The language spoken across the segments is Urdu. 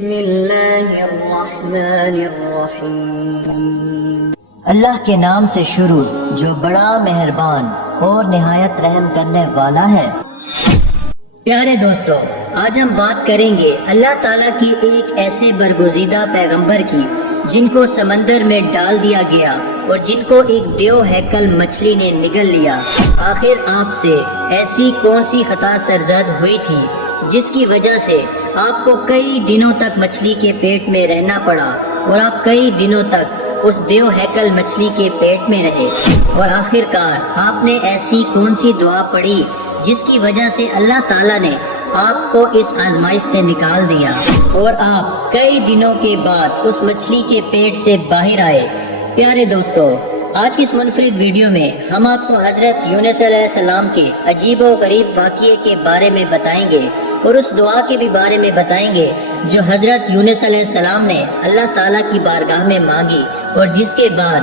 بسم اللہ الرحمن الرحیم۔ اللہ کے نام سے شروع جو بڑا مہربان اور نہایت رحم کرنے والا ہے۔ پیارے دوستو، آج ہم بات کریں گے اللہ تعالیٰ کی ایک ایسے برگزیدہ پیغمبر کی جن کو سمندر میں ڈال دیا گیا اور جن کو ایک دیو ہیکل مچھلی نے نگل لیا۔ آخر آپ سے ایسی کون سی خطا سرزد ہوئی تھی جس کی وجہ سے آپ کو کئی دنوں تک مچھلی کے پیٹ میں رہنا پڑا اور آپ کئی دنوں تک اس دیو ہیکل مچھلی کے پیٹ میں رہے، اور آخر کار آپ نے ایسی کون سی دعا پڑھی جس کی وجہ سے اللہ تعالیٰ نے آپ کو اس آزمائش سے نکال دیا اور آپ کئی دنوں کے بعد اس مچھلی کے پیٹ سے باہر آئے۔ پیارے دوستو، آج کی اس منفرد ویڈیو میں ہم آپ کو حضرت یونس علیہ السلام کے عجیب و غریب واقعے کے بارے میں بتائیں گے اور اس دعا کے بھی بارے میں بتائیں گے جو حضرت یونس علیہ السلام نے اللہ تعالیٰ کی بارگاہ میں مانگی اور جس کے بعد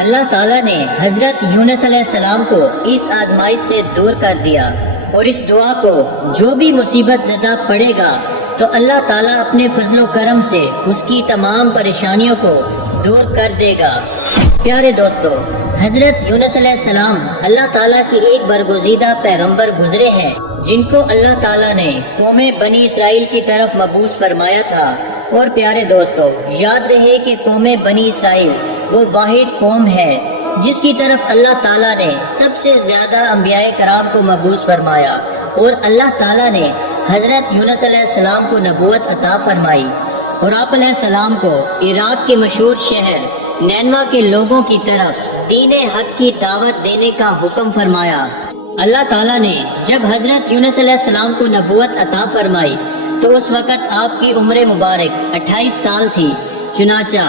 اللہ تعالیٰ نے حضرت یونس علیہ السلام کو اس آزمائش سے دور کر دیا۔ اور اس دعا کو جو بھی مصیبت زدہ پڑے گا تو اللہ تعالیٰ اپنے فضل و کرم سے اس کی تمام پریشانیوں کو دور کر دے گا۔ پیارے دوستو، حضرت یونس علیہ السلام اللہ تعالیٰ کی ایک برگزیدہ پیغمبر گزرے ہیں جن کو اللہ تعالیٰ نے قوم بنی اسرائیل کی طرف مبعوث فرمایا تھا۔ اور پیارے دوستو، یاد رہے کہ قوم بنی اسرائیل وہ واحد قوم ہے جس کی طرف اللہ تعالیٰ نے سب سے زیادہ انبیاء کرام کو مبعوث فرمایا، اور اللہ تعالیٰ نے حضرت یونس علیہ السلام کو نبوت عطا فرمائی اور آپ علیہ السلام کو عراق کے مشہور شہر نینوا کے لوگوں کی طرف دین حق کی دعوت دینے کا حکم فرمایا۔ اللہ تعالیٰ نے جب حضرت یونس علیہ السلام کو نبوت عطا فرمائی تو اس وقت آپ کی عمر مبارک 28 سال تھی۔ چنانچہ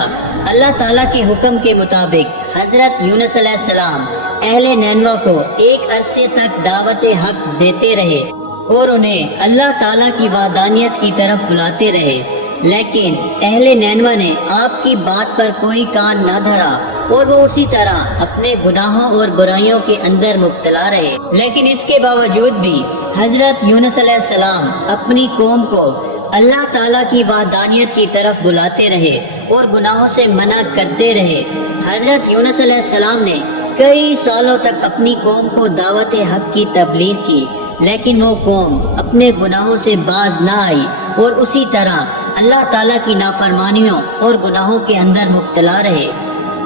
اللہ تعالیٰ کے حکم کے مطابق حضرت یونس علیہ السلام اہل نینوا کو ایک عرصے تک دعوت حق دیتے رہے اور انہیں اللہ تعالیٰ کی وحدانیت کی طرف بلاتے رہے، لیکن اہل نینوا نے آپ کی بات پر کوئی کان نہ دھرا اور وہ اسی طرح اپنے گناہوں اور برائیوں کے اندر مبتلا رہے۔ لیکن اس کے باوجود بھی حضرت یونس علیہ السلام اپنی قوم کو اللہ تعالیٰ کی وحدانیت کی طرف بلاتے رہے اور گناہوں سے منع کرتے رہے۔ حضرت یونس علیہ السلام نے کئی سالوں تک اپنی قوم کو دعوت حق کی تبلیغ کی، لیکن وہ قوم اپنے گناہوں سے باز نہ آئی اور اسی طرح اللہ تعالیٰ کی نافرمانیوں اور گناہوں کے اندر مبتلا رہے۔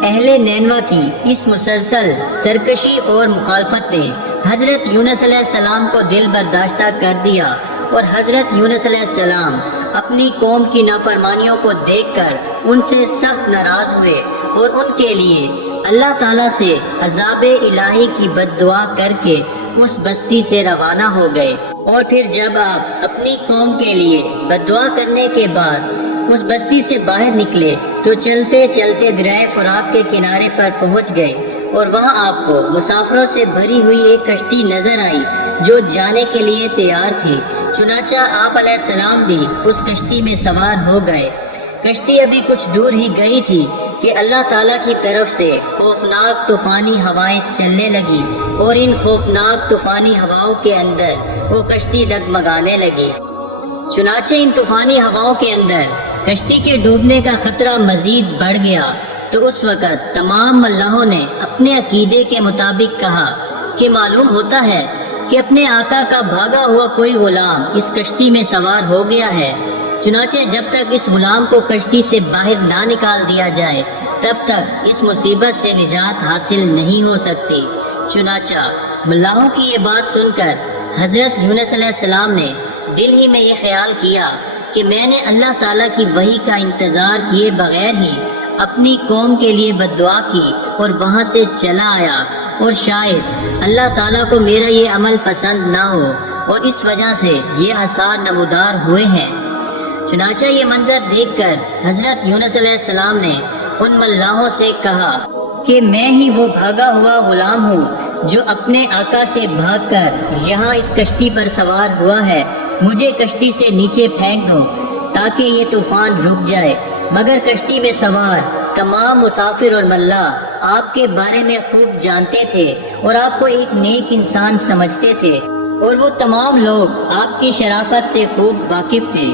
اہل نینوا کی اس مسلسل سرکشی اور مخالفت نے حضرت یونس علیہ السلام کو دل برداشتہ کر دیا، اور حضرت یونس علیہ السلام اپنی قوم کی نافرمانیوں کو دیکھ کر ان سے سخت ناراض ہوئے اور ان کے لیے اللہ تعالیٰ سے عذاب الہی کی بد دعا کر کے اس بستی سے روانہ ہو گئے۔ اور پھر جب آپ اپنی قوم کے لیے بد دعا کرنے کے بعد اس بستی سے باہر نکلے تو چلتے چلتے دریائے فرات کے کنارے پر پہنچ گئے، اور وہاں آپ کو مسافروں سے بھری ہوئی ایک کشتی نظر آئی جو جانے کے لیے تیار تھی۔ چنانچہ آپ علیہ السلام بھی اس کشتی میں سوار ہو گئے۔ کشتی ابھی کچھ دور ہی گئی تھی کہ اللہ تعالیٰ کی طرف سے خوفناک طوفانی ہوائیں چلنے لگی، اور ان خوفناک طوفانی ہواؤں کے اندر وہ کشتی ڈگمگانے لگی۔ چنانچہ ان طوفانی ہواؤں کے اندر کشتی کے ڈوبنے کا خطرہ مزید بڑھ گیا، تو اس وقت تمام ملاحوں نے اپنے عقیدے کے مطابق کہا کہ معلوم ہوتا ہے کہ اپنے آقا کا بھاگا ہوا کوئی غلام اس کشتی میں سوار ہو گیا ہے۔ چنانچہ جب تک اس غلام کو کشتی سے باہر نہ نکال دیا جائے تب تک اس مصیبت سے نجات حاصل نہیں ہو سکتی۔ چنانچہ ملاحوں کی یہ بات سن کر حضرت یونس علیہ السلام نے دل ہی میں یہ خیال کیا کہ میں نے اللہ تعالیٰ کی وحی کا انتظار کیے بغیر ہی اپنی قوم کے لیے بد دعا کی اور وہاں سے چلا آیا، اور شاید اللہ تعالیٰ کو میرا یہ عمل پسند نہ ہو اور اس وجہ سے یہ آثار نمودار ہوئے ہیں۔ چنانچہ یہ منظر دیکھ کر حضرت یونس علیہ السلام نے ان ملاحوں سے کہا کہ میں ہی وہ بھاگا ہوا غلام ہوں جو اپنے آقا سے بھاگ کر یہاں اس کشتی پر سوار ہوا ہے۔ مجھے کشتی سے نیچے پھینک دو تاکہ یہ طوفان رک جائے۔ مگر کشتی میں سوار تمام مسافر اور ملاح آپ کے بارے میں خوب جانتے تھے اور آپ کو ایک نیک انسان سمجھتے تھے، اور وہ تمام لوگ آپ کی شرافت سے خوب واقف تھے،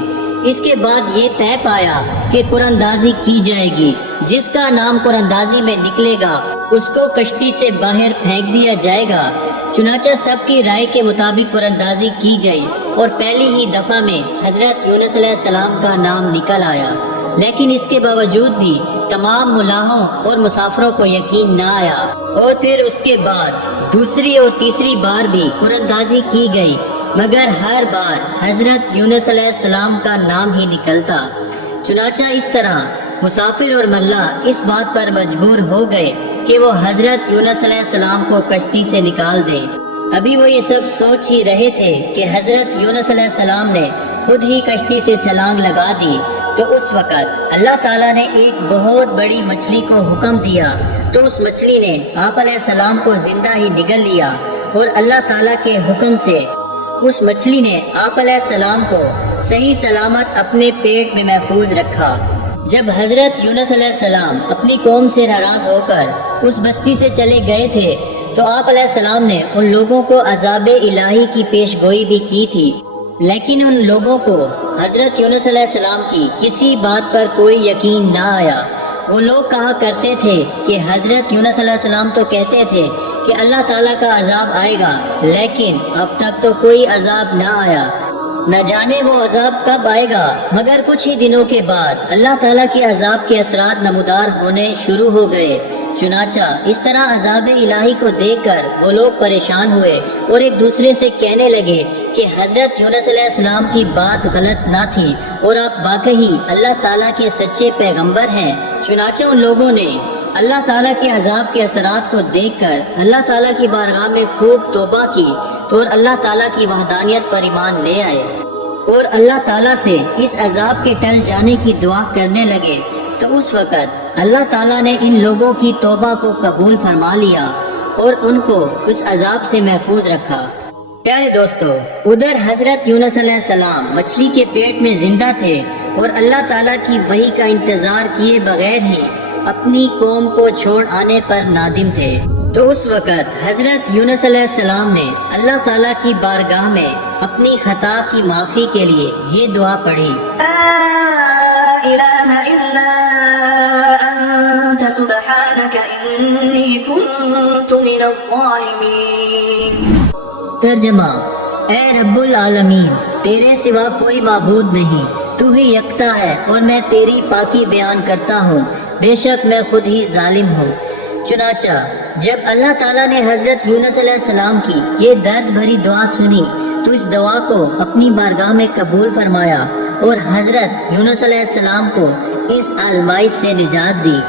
اس کے بعد یہ طے پایا کہ قراندازی کی جائے گی، جس کا نام قراندازی میں نکلے گا اس کو کشتی سے باہر پھینک دیا جائے گا۔ چنانچہ سب کی رائے کے مطابق قراندازی کی گئی اور پہلی ہی دفعہ میں حضرت یونس علیہ السلام کا نام نکل آیا، لیکن اس کے باوجود بھی تمام ملاحوں اور مسافروں کو یقین نہ آیا، اور پھر اس کے بعد دوسری اور تیسری بار بھی قراندازی کی گئی، مگر ہر بار حضرت یونس علیہ السلام کا نام ہی نکلتا۔ چنانچہ اس طرح مسافر اور ملاح اس بات پر مجبور ہو گئے کہ وہ حضرت یونس علیہ السلام کو کشتی سے نکال دیں۔ ابھی وہ یہ سب سوچ ہی رہے تھے کہ حضرت یونس علیہ السلام نے خود ہی کشتی سے چھلانگ لگا دی، تو اس وقت اللہ تعالیٰ نے ایک بہت بڑی مچھلی کو حکم دیا، تو اس مچھلی نے آپ علیہ السلام کو زندہ ہی نگل لیا، اور اللہ تعالیٰ کے حکم سے اس مچھلی نے آپ علیہ السلام کو صحیح سلامت اپنے پیٹ میں محفوظ رکھا۔ جب حضرت یونس علیہ السلام اپنی قوم سے ناراض ہو کر اس بستی سے چلے گئے تھے، تو آپ علیہ السلام نے ان لوگوں کو عذاب الہی کی پیش گوئی بھی کی تھی، لیکن ان لوگوں کو حضرت یونس علیہ السلام کی کسی بات پر کوئی یقین نہ آیا۔ وہ لوگ کہا کرتے تھے کہ حضرت یونس علیہ السلام تو کہتے تھے کہ اللہ تعالیٰ کا عذاب آئے گا، لیکن اب تک تو کوئی عذاب نہ آیا، نہ جانے وہ عذاب کب آئے گا۔ مگر کچھ ہی دنوں کے بعد اللہ تعالیٰ کے عذاب کے اثرات نمودار ہونے شروع ہو گئے۔ چنانچہ اس طرح عذاب الہی کو دیکھ کر وہ لوگ پریشان ہوئے اور ایک دوسرے سے کہنے لگے کہ حضرت یونس علیہ السلام کی بات غلط نہ تھی اور آپ واقعی اللہ تعالیٰ کے سچے پیغمبر ہیں۔ چنانچہ ان لوگوں نے اللہ تعالیٰ کے عذاب کے اثرات کو دیکھ کر اللہ تعالیٰ کی بارگاہ میں خوب توبہ کی، تو اللہ تعالیٰ کی وحدانیت پر ایمان لے آئے اور اللہ تعالیٰ سے اس عذاب کے ٹل جانے کی دعا کرنے لگے۔ تو اس وقت اللہ تعالیٰ نے ان لوگوں کی توبہ کو قبول فرما لیا اور ان کو اس عذاب سے محفوظ رکھا۔ پیارے دوستو، ادھر حضرت یونس علیہ السلام مچھلی کے پیٹ میں زندہ تھے اور اللہ تعالیٰ کی وحی کا انتظار کیے بغیر ہی اپنی قوم کو چھوڑ آنے پر نادم تھے۔ تو اس وقت حضرت یونس علیہ السلام نے اللہ تعالیٰ کی بارگاہ میں اپنی خطا کی معافی کے لیے یہ دعا پڑھی، لا إله إلا أنت سبحانك إني كنت من الظالمين۔ ترجمہ: اے رب العالمین، تیرے سوا کوئی معبود نہیں، تو ہی یکتا ہے اور میں تیری پاکی بیان کرتا ہوں، بے شک میں خود ہی ظالم ہوں۔ چنانچہ جب اللہ تعالیٰ نے حضرت یونس علیہ السلام کی یہ درد بھری دعا سنی، تو اس دعا کو اپنی بارگاہ میں قبول فرمایا اور حضرت یونس علیہ السلام کو اس آزمائش سے نجات دی۔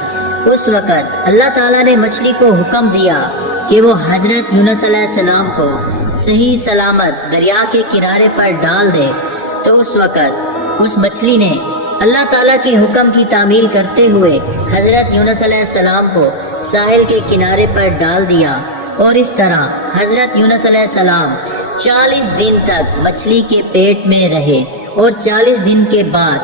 اس وقت اللہ تعالیٰ نے مچھلی کو حکم دیا کہ وہ حضرت یونس علیہ السلام کو صحیح سلامت دریا کے کنارے پر ڈال دے۔ تو اس وقت اس مچھلی نے اللہ تعالیٰ کے حکم کی تعمیل کرتے ہوئے حضرت یونس علیہ السلام کو ساحل کے کنارے پر ڈال دیا، اور اس طرح حضرت یونس علیہ السلام 40 دن تک مچھلی کے پیٹ میں رہے، اور 40 دن کے بعد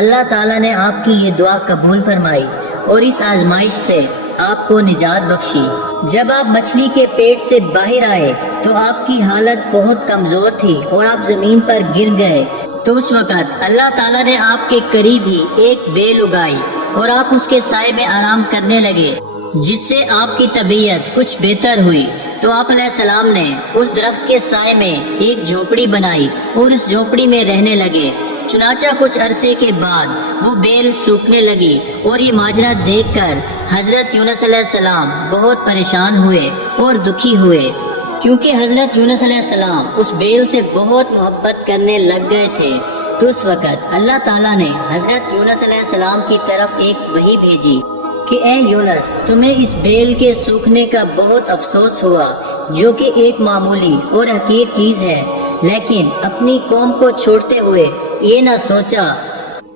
اللہ تعالیٰ نے آپ کی یہ دعا قبول فرمائی اور اس آزمائش سے آپ کو نجات بخشی۔ جب آپ مچھلی کے پیٹ سے باہر آئے تو آپ کی حالت بہت کمزور تھی اور آپ زمین پر گر گئے۔ تو اس وقت اللہ تعالیٰ نے آپ کے قریب ہی ایک بیل اگائی اور آپ اس کے سائے میں آرام کرنے لگے، جس سے آپ کی طبیعت کچھ بہتر ہوئی۔ تو آپ علیہ السلام نے اس درخت کے سائے میں ایک جھونپڑی بنائی اور اس جھونپڑی میں رہنے لگے۔ چنانچہ کچھ عرصے کے بعد وہ بیل سوکھنے لگی، اور یہ ماجرا دیکھ کر حضرت یونس علیہ السلام بہت پریشان ہوئے اور دکھی ہوئے، کیونکہ حضرت یونس علیہ السلام اس بیل سے بہت محبت کرنے لگ گئے تھے۔ تو اس وقت اللہ تعالیٰ نے حضرت یونس علیہ السلام کی طرف ایک وحی بھیجی کہ اے یونس، تمہیں اس بیل کے سوکھنے کا بہت افسوس ہوا، جو کہ ایک معمولی اور حقیر چیز ہے، لیکن اپنی قوم کو چھوڑتے ہوئے یہ نہ سوچا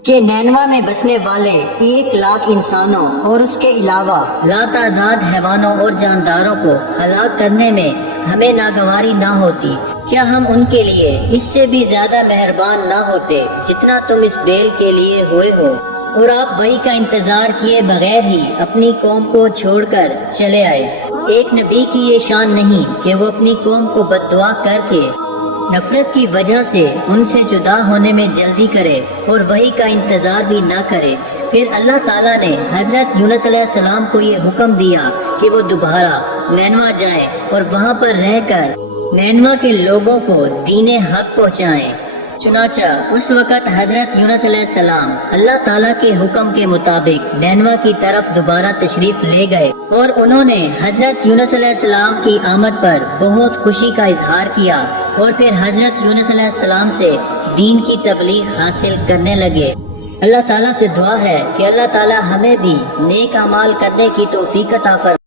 کہ نینوا میں بسنے والے 1,00,000 انسانوں اور اس کے علاوہ لاتعداد حیوانوں اور جانداروں کو ہلاک کرنے میں ہمیں ناگواری نہ ہوتی۔ کیا ہم ان کے لیے اس سے بھی زیادہ مہربان نہ ہوتے جتنا تم اس بیل کے لیے ہوئے ہو؟ اور آپ وحی کا انتظار کیے بغیر ہی اپنی قوم کو چھوڑ کر چلے آئے۔ ایک نبی کی یہ شان نہیں کہ وہ اپنی قوم کو بد دعا کر کے نفرت کی وجہ سے ان سے جدا ہونے میں جلدی کرے اور وحی کا انتظار بھی نہ کرے۔ پھر اللہ تعالیٰ نے حضرت یونس علیہ السلام کو یہ حکم دیا کہ وہ دوبارہ نینوا جائیں اور وہاں پر رہ کر نینوا کے لوگوں کو دین حق پہنچائیں۔ چنانچہ اس وقت حضرت یونس علیہ السلام اللہ تعالیٰ کے حکم کے مطابق نینوا کی طرف دوبارہ تشریف لے گئے اور انہوں نے حضرت یونس علیہ السلام کی آمد پر بہت خوشی کا اظہار کیا اور پھر حضرت یونس علیہ السلام سے دین کی تبلیغ حاصل کرنے لگے۔ اللہ تعالیٰ سے دعا ہے کہ اللہ تعالیٰ ہمیں بھی نیک اعمال کرنے کی توفیق عطا فرمائے۔